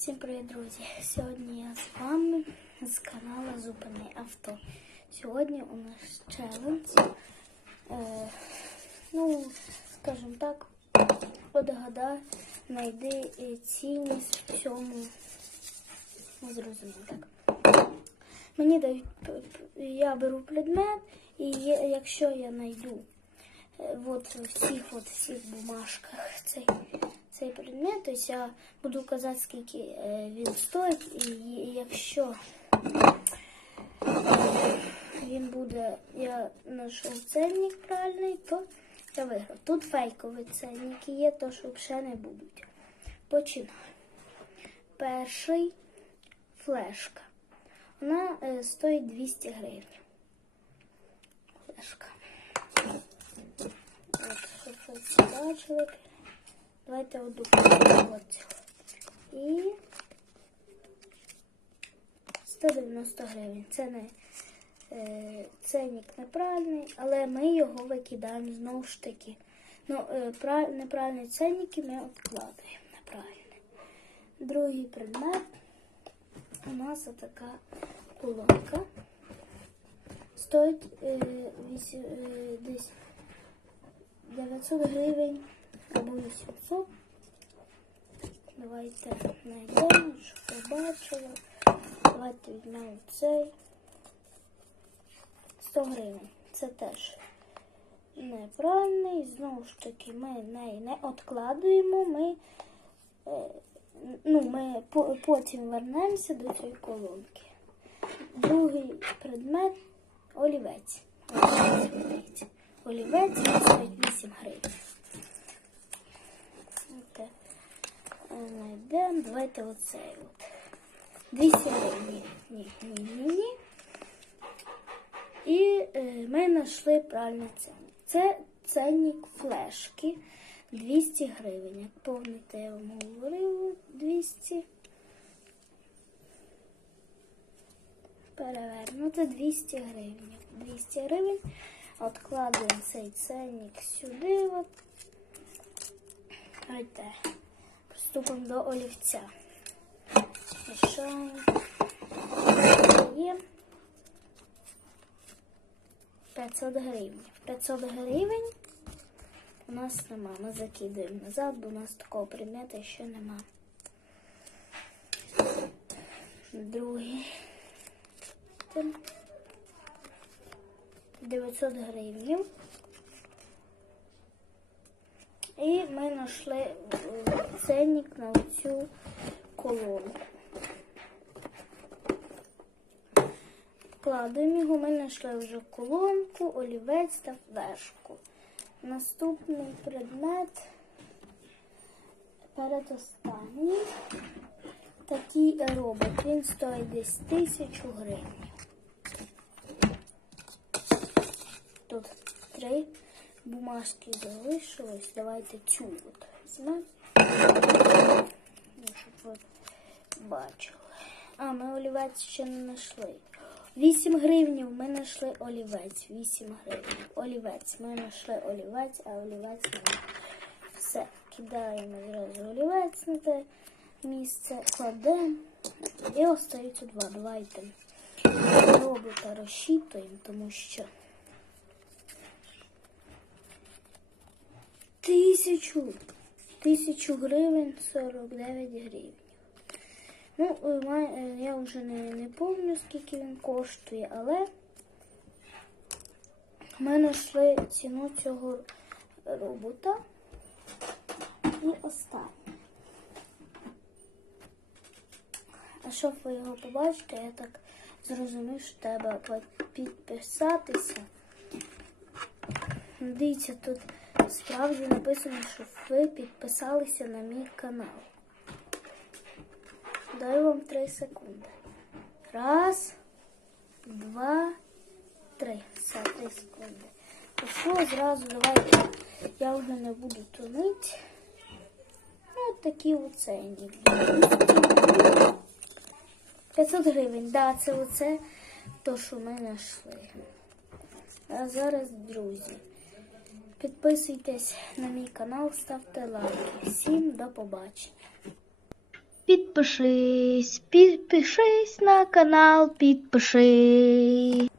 Всім привіт, друзі! Сьогодні я з вами з каналу Зупини авто. Сьогодні у нас челендж. Е, ну, скажімо так, подгадай, знайди е, цінність в цьому. Не зрозуміло так. Мені дають, я беру предмет, і є- якщо я знайду е, от в всіх, от всіх бумажках цей предмет, я буду казати, скільки е, він стоїть, і, якщо він буде, я знайшов ценник правильний, то я виграв. Тут фейкові ценники є, то що взагалі не будуть. Починаю. Перший флешка. Вона е, стоїть 200 гривень. Флешка. От, щоб ви бачили. Давайте одну оцю. І 190 гривень. Це не е, ценник неправильний, але ми його викидаємо знову ж таки. Ну, е, неправильні ценники ми відкладаємо. Неправильний. Другий предмет у нас така колонка. Стоїть е, е, десь 900 гривень або 800. Давайте знайдемо, щоб ви бачили. Давайте візьмемо цей. 100 гривень. Це теж неправильний. Знову ж таки, ми неї не відкладуємо. Ми, е, ну, ми потім вернемося до цієї колонки. Другий предмет олівець. Олівець, олівець. Олівець стоїть 8 гривень. Оте. Е, Знайдемо. Давайте оцей от. 200 гривень. Ні, ні, ні, ні. І е, ми знайшли правильний ценник. Це ценник флешки 200 гривень. Як помните, я вам говорила 200. Перевернути 200 гривень. 200 гривень. Откладуємо цей ценник сюди. От. Давайте приступимо до олівця. Мішаємо. Є. 500 гривень. 500 гривень у нас нема. Ми закидаємо назад, бо у нас такого предмета ще нема. Другий. 900 гривень. І ми знайшли ценник на цю колонку. Вкладаємо його, ми знайшли вже колонку, олівець та флешку. Наступний предмет передостанній. Такий робот. Він стоїть десь тисячу гривень. Тут три бумажки залишилось. Давайте цю от візьмемо. Ну, щоб ви бачили. А, ми олівець ще не знайшли. 8 гривень ми знайшли олівець. 8 гривень. Олівець. Ми знайшли олівець, а олівець не. Все, кидаємо зразу олівець на те місце, кладемо. І остаються два. Давайте робота розчитуємо, тому що тисячу, тисячу гривень 49 гривень. Ну, е, е, я вже не, не пам'ятаю, скільки він коштує, але ми знайшли ціну цього робота. І останнє. А щоб ви його побачите, я так зрозумів, що треба підписатися. Дивіться, тут справді написано, що ви підписалися на мій канал. Даю вам 3 секунди. Раз, два, три. Все, 3 секунди. Пішло зразу, давайте. Я вже не буду тонити. Ну, такі оцені. 500 гривень. Да, це оце то, що ми знайшли. А зараз, друзі, підписуйтесь на мій канал, ставте лайки. Всім до побачення. підпишись, підпишись на канал, підпишись.